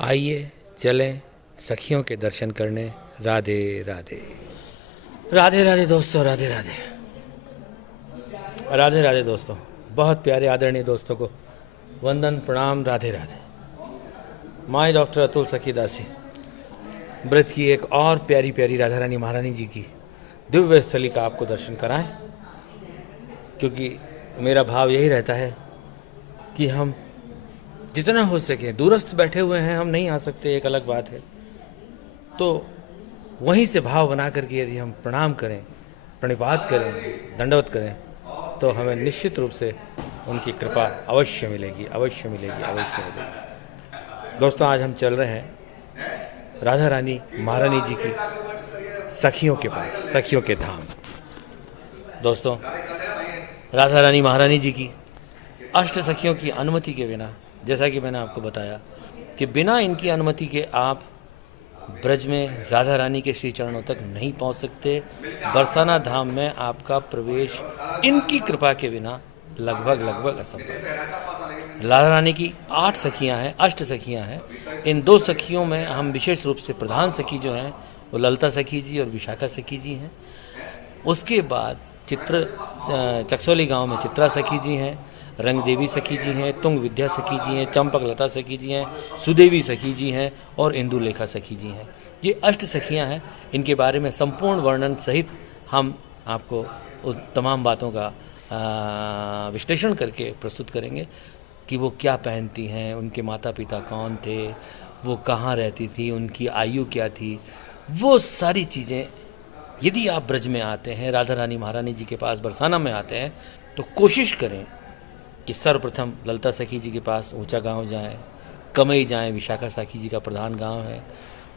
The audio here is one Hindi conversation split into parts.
आइए चलें सखियों के दर्शन करने। राधे राधे। राधे राधे दोस्तों, राधे राधे। राधे राधे दोस्तों, बहुत प्यारे आदरणीय दोस्तों को वंदन प्रणाम। राधे राधे। माय डॉक्टर अतुल सखी दासी ब्रज की एक और प्यारी प्यारी राधा रानी महारानी जी की दिव्य स्थली का आपको दर्शन कराएं, क्योंकि मेरा भाव यही रहता है कि हम जितना हो सके, दूरस्थ बैठे हुए हैं, हम नहीं आ सकते, एक अलग बात है, तो वहीं से भाव बना करके यदि हम प्रणाम करें, प्रणिपात करें, दंडवत करें, तो हमें निश्चित रूप से उनकी कृपा अवश्य मिलेगी, अवश्य मिलेगी, अवश्य मिलेगी। दोस्तों, आज हम चल रहे हैं राधा रानी महारानी जी की सखियों के पास, सखियों के धाम। दोस्तों, राधा रानी महारानी जी की अष्ट सखियों की अनुमति के बिना, जैसा कि मैंने आपको बताया कि बिना इनकी अनुमति के आप ब्रज में राधा रानी के श्री चरणों तक नहीं पहुंच सकते। बरसाना धाम में आपका प्रवेश इनकी कृपा के बिना लगभग असंभव है। राधा रानी की 8 सखियां हैं, अष्ट सखियां हैं। इन 2 सखियों में हम विशेष रूप से प्रधान सखी जो हैं वो ललिता सखी जी और विशाखा सखी जी हैं। उसके बाद चकसोली गांव में चित्रा सखी जी हैं, रंग देवी सखी जी हैं, तुंग विद्या सखी जी हैं, चंपक लता सखी जी हैं, सुदेवी सखी जी हैं और इंदुलेखा सखी जी हैं। ये अष्ट सखियां हैं। इनके बारे में संपूर्ण वर्णन सहित हम आपको उस तमाम बातों का विश्लेषण करके प्रस्तुत करेंगे कि वो क्या पहनती हैं, उनके माता पिता कौन थे, वो कहाँ रहती थी, उनकी आयु क्या थी। वो सारी चीज़ें यदि आप ब्रज में आते हैं, राधा रानी महारानी जी के पास बरसाना में आते हैं, तो कोशिश करें कि सर्वप्रथम ललिता सखी जी के पास ऊंचा गांव जाएं, कमई जाएं, विशाखा सखी जी का प्रधान गांव है,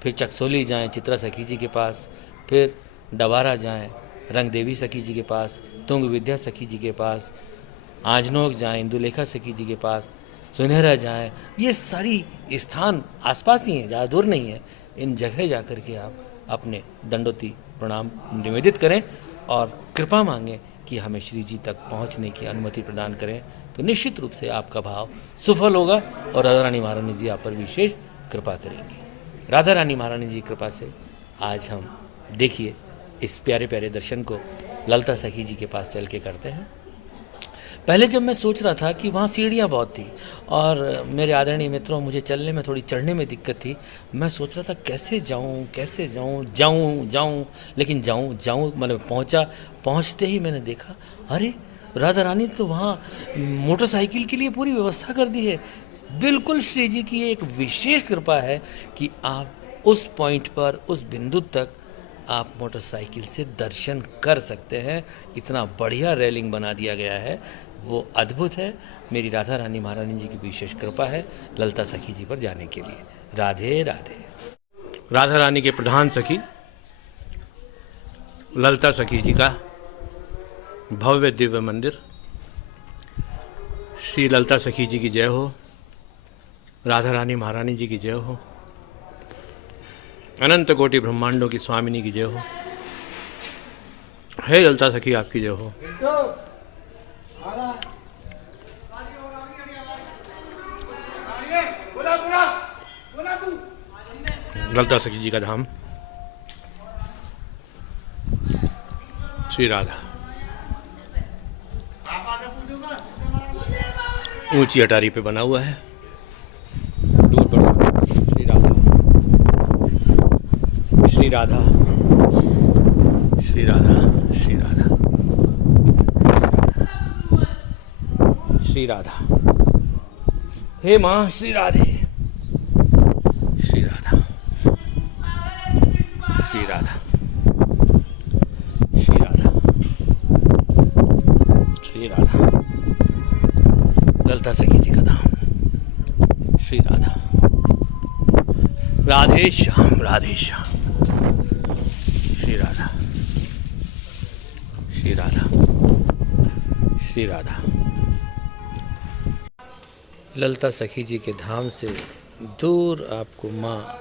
फिर चकसोली जाएं चित्रा सखी जी के पास, फिर डबारा जाएं रंग देवी सखी जी के पास, तुंग विद्या सखी जी के पास, आजनोक जाएं इंदुलेखा सखी जी के पास, सुनहरा जाएं। ये सारी स्थान आसपास ही हैं, ज़्यादा दूर नहीं है। इन जगह जा कर के आप अपने दंडोती प्रणाम निवेदित करें और कृपा मांगें कि हमें श्री जी तक पहुंचने की अनुमति प्रदान करें, तो निश्चित रूप से आपका भाव सफल होगा और राधा रानी महारानी जी आप पर विशेष कृपा करेंगी। राधा रानी महारानी जी की कृपा से आज हम देखिए इस प्यारे प्यारे दर्शन को ललिता सखी जी के पास चल के करते हैं। पहले जब मैं सोच रहा था कि वहाँ सीढ़ियाँ बहुत थी और मेरे आदरणीय मित्रों, मुझे चलने में थोड़ी चढ़ने में दिक्कत थी। मैं सोच रहा था कैसे जाऊँ, लेकिन जाऊँ मतलब पहुँचते ही मैंने देखा, अरे राधा रानी तो वहाँ मोटरसाइकिल के लिए पूरी व्यवस्था कर दी है। बिल्कुल श्री जी की एक विशेष कृपा है कि आप उस पॉइंट पर, उस बिंदु तक आप मोटरसाइकिल से दर्शन कर सकते हैं। इतना बढ़िया रेलिंग बना दिया गया है, वो अद्भुत है। मेरी राधा रानी महारानी जी की विशेष कृपा है ललिता सखी जी पर जाने के लिए। राधे राधे। राधा रानी के प्रधान सखी ललिता सखी जी का भव्य दिव्य मंदिर। श्री ललिता सखी जी की जय हो, राधा रानी महारानी जी की जय हो, अनंत कोटि ब्रह्मांडों की स्वामिनी की जय हो। हे ललिता सखी आपकी जय हो। ललिता सखी जी का धाम श्री राधा। ऊंची अटारी पे बना हुआ है, दूर पर श्री राधा, श्री राधा, श्री राधा, श्री राधा, श्री राधा। हे माँ श्री राधे, श्री राधा, श्री राधा, श्री राधा, श्री राधा। ललिता सखी जी का धाम श्री राधा। राधे श्याम, राधे श्याम। श्री राधा, श्री राधा, श्री राधा। ललिता सखी जी के धाम से दूर आपको माँ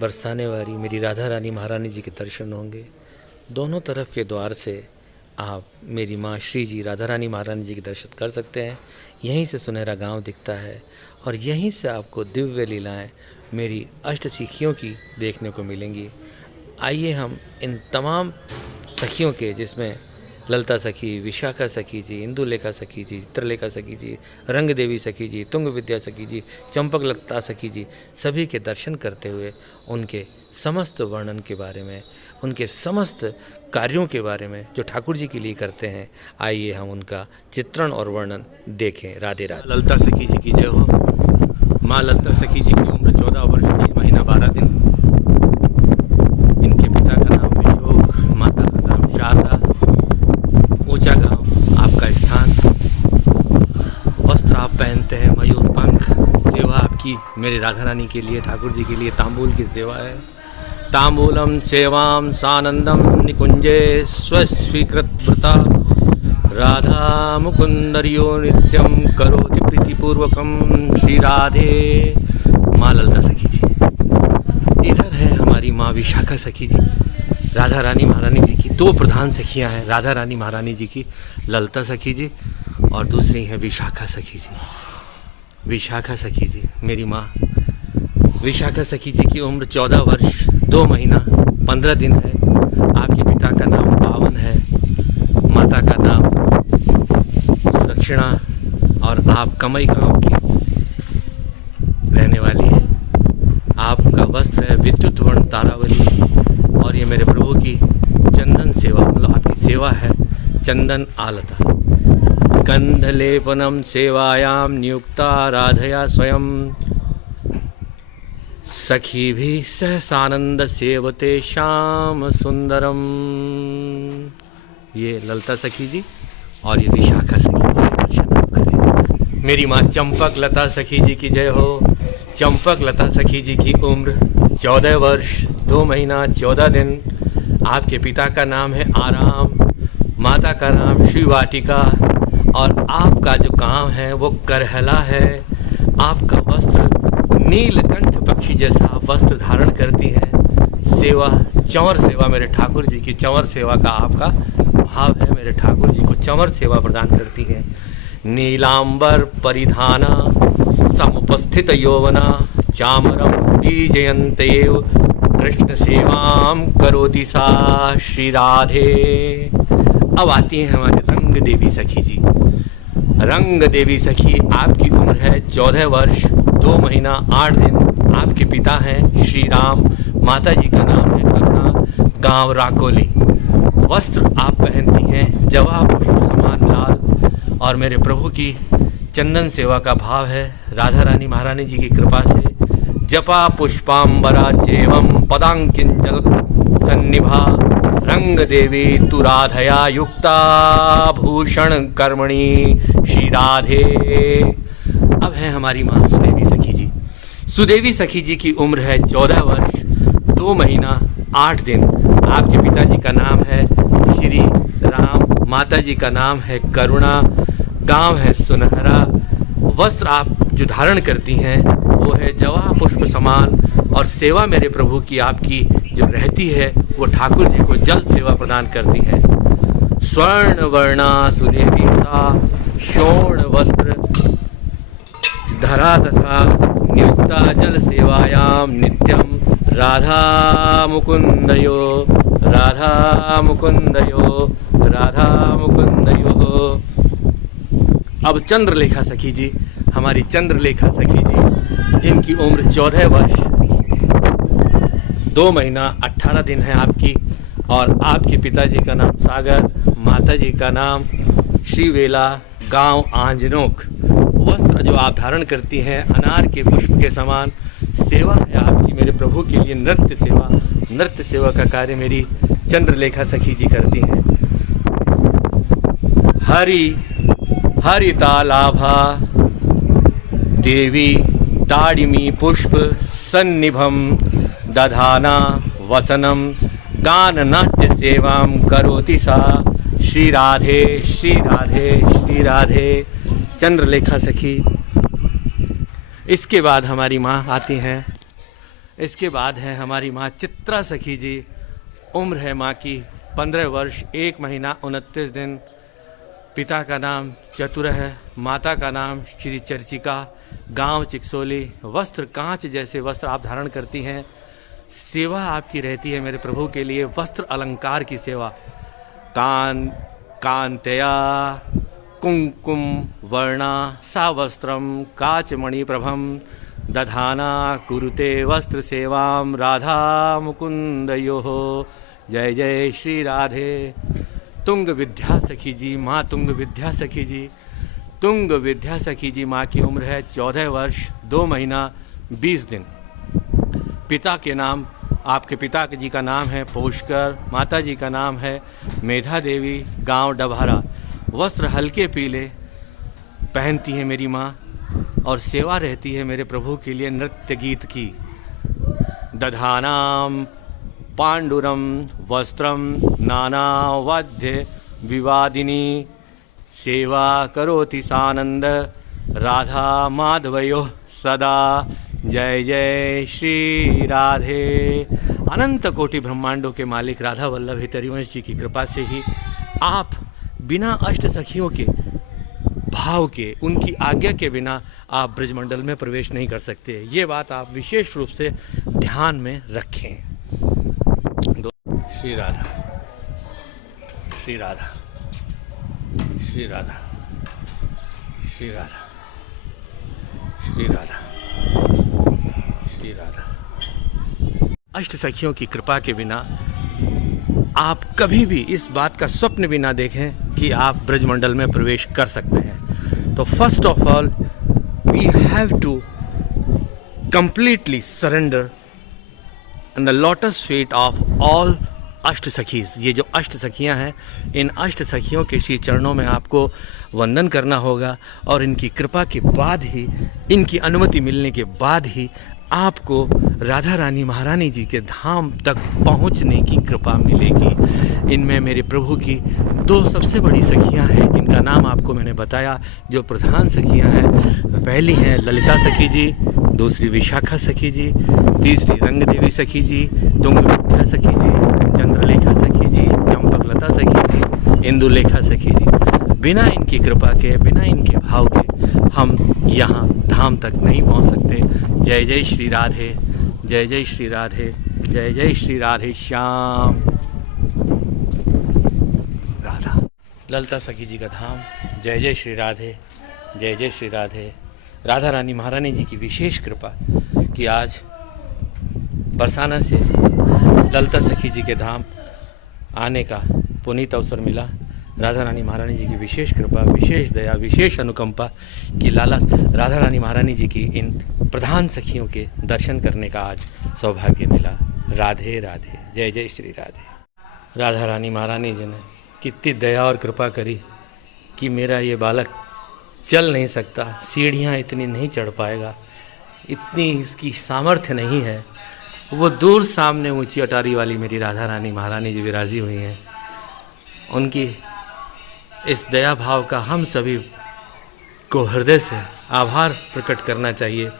बरसाने वाली मेरी राधा रानी महारानी जी के दर्शन होंगे। दोनों तरफ के द्वार से आप मेरी माँ श्री जी राधा रानी महारानी जी के दर्शन कर सकते हैं। यहीं से सुनहरा गांव दिखता है और यहीं से आपको दिव्य लीलाएं मेरी अष्ट सखियों की देखने को मिलेंगी। आइए हम इन तमाम सखियों के, जिसमें ललिता सखी, विशाखा सखी जी, इंदुलेखा सखी जी, चित्रलेखा सखी जी, रंग देवी सखी जी, तुंग विद्या सखी जी, चंपक लता सखी जी, सभी के दर्शन करते हुए उनके समस्त वर्णन के बारे में, उनके समस्त कार्यों के बारे में जो ठाकुर जी के लिए करते हैं, आइए हम उनका चित्रण और वर्णन देखें। राधे राधे। ललिता सखी जी की जय हो। माँ ललिता सखी जी की उम्र 14 वर्ष 3 महीना 12 दिन। इनके पिता का नाम विशोक, माता का नाम शारदा। ऊंचा गांव आपका स्थान। वस्त्र आप पहनते हैं मयूर पंख। सेवा आपकी मेरे राधा रानी के लिए, ठाकुर जी के लिए तांबूल की सेवा है। तांबूलम सेवाम सानंदम निकुंजे स्वस्वीकृत व्रता राधा मुकुंदरियो नित्यम करोति प्रीतिपूर्वकम श्री राधे। माँ ललिता सखी जी। इधर है हमारी माँ विशाखा सखी जी, राधा रानी महारानी जी की 2 प्रधान सखियां हैं। राधा रानी महारानी जी की ललिता सखी जी और दूसरी है विशाखा सखी जी। विशाखा सखी जी मेरी माँ। विशाखा सखी जी की उम्र 14 वर्ष 2 महीना 15 दिन है। आपके पिता का नाम पावन है, माता का नाम सुदक्षिणा और आप कमई गांव की रहने वाली है। आपका वस्त्र है विद्युत वर्ण तारावली और ये मेरे प्रभु की चंदन सेवा, मतलब आपकी सेवा है चंदन आलता। गंधलेपनम सेवायाम नियुक्ता राधया स्वयं सखी भी सहसानंद सेवते श्याम सुंदरम। ये ललिता सखी जी और ये विशाखा सखी जी के दर्शन आप करें। मेरी माँ चंपक लता सखी जी की जय हो। चंपक लता सखी जी की उम्र 14 वर्ष 2 महीना 14 दिन। आपके पिता का नाम है आराम, माता का नाम श्री वाटिका और आपका जो गांव है वो करहला है। आपका वस्त्र नीलकंठ पक्षी जैसा आप वस्त्र धारण करती हैं। सेवा चंवर सेवा, मेरे ठाकुर जी की चंवर सेवा का आपका भाव है। मेरे ठाकुर जी को चंवर सेवा प्रदान करती हैं। नीलांबर परिधाना समुपस्थित यौवना चामरम बीजयन्तेव कृष्ण सेवाम करोति सा श्री राधे। अब आती हैं हमारे रंग देवी सखी जी। रंग देवी सखी आपकी उम्र है 14 वर्ष 2 महीना 8 दिन। आपके पिता हैं श्री राम, माता जी का नाम है करुणा, गांव राकोली। वस्त्र आप पहनती हैं जवा पुष्प समान लाल और मेरे प्रभु की चंदन सेवा का भाव है। राधा रानी महारानी जी की कृपा से जपा पुष्पांबरा चेवम पदांकिंजल सन्निभा रंग देवी तु राधया युक्ता भूषण कर्मणि श्री राधे। अब है हमारी माँ सुदेवी सखी जी। सुदेवी सखी जी की उम्र है 14 वर्ष 2 महीना 8 दिन। आपके पिताजी का नाम है श्री राम, माता जी का नाम है करुणा, गांव है सुनहरा। वस्त्र आप जो धारण करती हैं वो है जवा पुष्प समान और सेवा मेरे प्रभु की आपकी जो रहती है वो ठाकुर जी को जल सेवा प्रदान करती है। स्वर्ण वर्णा सुदेवी सा शोण वस्त्र धरा तथा नियुक्ता जल सेवायाम नित्यम राधा मुकुंदयो राधा मुकुंदयो राधा मुकुंदयो। अब चंद्रलेखा सखी जी, हमारी चंद्रलेखा सखी जी जिनकी उम्र 14 वर्ष 2 महीना 18 दिन है आपकी और आपके पिताजी का नाम सागर, माता जी का नाम श्रीवेला, गांव आंजनोक। वस्त्र जो आप धारण करती हैं अनार के पुष्प के समान। सेवा है आपकी मेरे प्रभु के लिए नृत्य सेवा। नृत्य सेवा का कार्य मेरी चंद्रलेखा सखी जी करती हैं। हरितालाभा देवी ताड़िमी पुष्प सन्निभम दधाना वसनम गान नाट्य सेवाम करोति सा श्री राधे श्री राधे श्री राधे। चंद्रलेखा सखी। इसके बाद हमारी माँ आती हैं। इसके बाद है हमारी माँ चित्रा सखी जी। उम्र है माँ की 15 वर्ष 1 महीना 29 दिन। पिता का नाम चतुर है, माता का नाम श्री चर्चिका, गांव चिकसोली। वस्त्र कांच जैसे वस्त्र आप धारण करती हैं। सेवा आपकी रहती है मेरे प्रभु के लिए, वस्त्र अलंकार की सेवा। कांतया कुंकुम वर्णा सा वस्त्रम काचमणिप्रभम दधाना कुरुते वस्त्र सेवाम राधा मुकुंदयो। जय जय श्री राधे। तुंग विद्या सखी जी, माँ तुंग विद्या सखी जी। तुंग विद्या सखी जी माँ की उम्र है 14 वर्ष 2 महीना 20 दिन। पिता के नाम, आपके पिता जी का नाम है पोषकर, माता जी का नाम है मेधा देवी, गांव डभारा। वस्त्र हल्के पीले पहनती है मेरी माँ और सेवा रहती है मेरे प्रभु के लिए नृत्य गीत की। दधानाम पांडुरम वस्त्रम नानावाद्य विवादिनी सेवा करोति सानंद राधा माधवयो सदा। जय जय श्री राधे। अनंत कोटि ब्रह्मांडों के मालिक राधा वल्लभ हितरिवंश जी की कृपा से ही आप बिना अष्ट सखियों के भाव के, उनकी आज्ञा के बिना आप ब्रजमंडल में प्रवेश नहीं कर सकते। ये बात आप विशेष रूप से ध्यान में रखें। श्री राधा, श्री राधा, श्री राधा, श्री राधा, श्री राधा, श्री राधा। अष्ट सखियों की कृपा के बिना आप कभी भी इस बात का स्वप्न भी ना देखें कि आप ब्रजमंडल में प्रवेश कर सकते हैं। तो first of all we have to completely surrender in the lotus feet of all अष्ट सखीज। ये जो अष्ट सखियां हैं, इन अष्ट सखियों के श्री चरणों में आपको वंदन करना होगा और इनकी कृपा के बाद ही, इनकी अनुमति मिलने के बाद ही आपको राधा रानी महारानी जी के धाम तक पहुंचने की कृपा मिलेगी। इनमें मेरे प्रभु की 2 सबसे बड़ी सखियां हैं जिनका नाम आपको मैंने बताया। जो प्रधान सखियां हैं, पहली हैं ललिता सखी जी, दूसरी विशाखा सखी जी, तीसरी रंग देवी सखी जी, तुंग विद्या सखी जी, चंद्रलेखा सखी जी, चंपकलता सखी जी, इंदुलेखा सखी जी। बिना इनकी कृपा के, बिना इनके भाव के हम यहाँ धाम तक नहीं पहुँच सकते। जय जय श्री राधे, जय जय श्री राधे, जय जय श्री राधे श्याम। राधा ललिता सखी जी का धाम। जय जय श्री राधे, जय जय श्री राधे। राधा रानी महारानी जी की विशेष कृपा कि आज बरसाना से ललिता सखी जी के धाम आने का पुनीत अवसर मिला। राधा रानी महारानी जी की विशेष कृपा, विशेष दया, विशेष अनुकंपा कि राधा रानी महारानी जी की इन प्रधान सखियों के दर्शन करने का आज सौभाग्य मिला। राधे राधे, जय जय श्री राधे। राधा रानी महारानी जी ने कितनी दया और कृपा करी कि मेरा ये बालक चल नहीं सकता, सीढ़ियाँ इतनी नहीं चढ़ पाएगा, इतनी इसकी सामर्थ्य नहीं है। वो दूर सामने ऊंची अटारी वाली मेरी राधा रानी महारानी जी विराजी हुई हैं। उनकी इस दया भाव का हम सभी को हृदय से आभार प्रकट करना चाहिए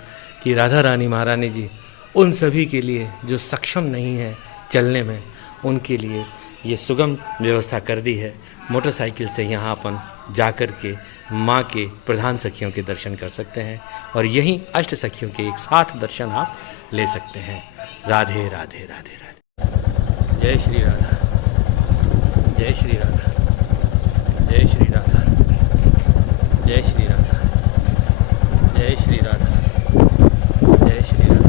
कि राधा रानी महारानी जी उन सभी के लिए जो सक्षम नहीं है चलने में, उनके लिए ये सुगम व्यवस्था कर दी है। मोटरसाइकिल से यहाँ अपन जा कर के माँ के प्रधान सखियों के दर्शन कर सकते हैं और यहीं अष्ट सखियों के एक साथ दर्शन आप ले सकते हैं। राधे राधे राधे राधे। जय श्री राधा, जय श्री राधा, जय श्री राधा, जय श्री राधा, जय श्री राधा, जय श्री राधा।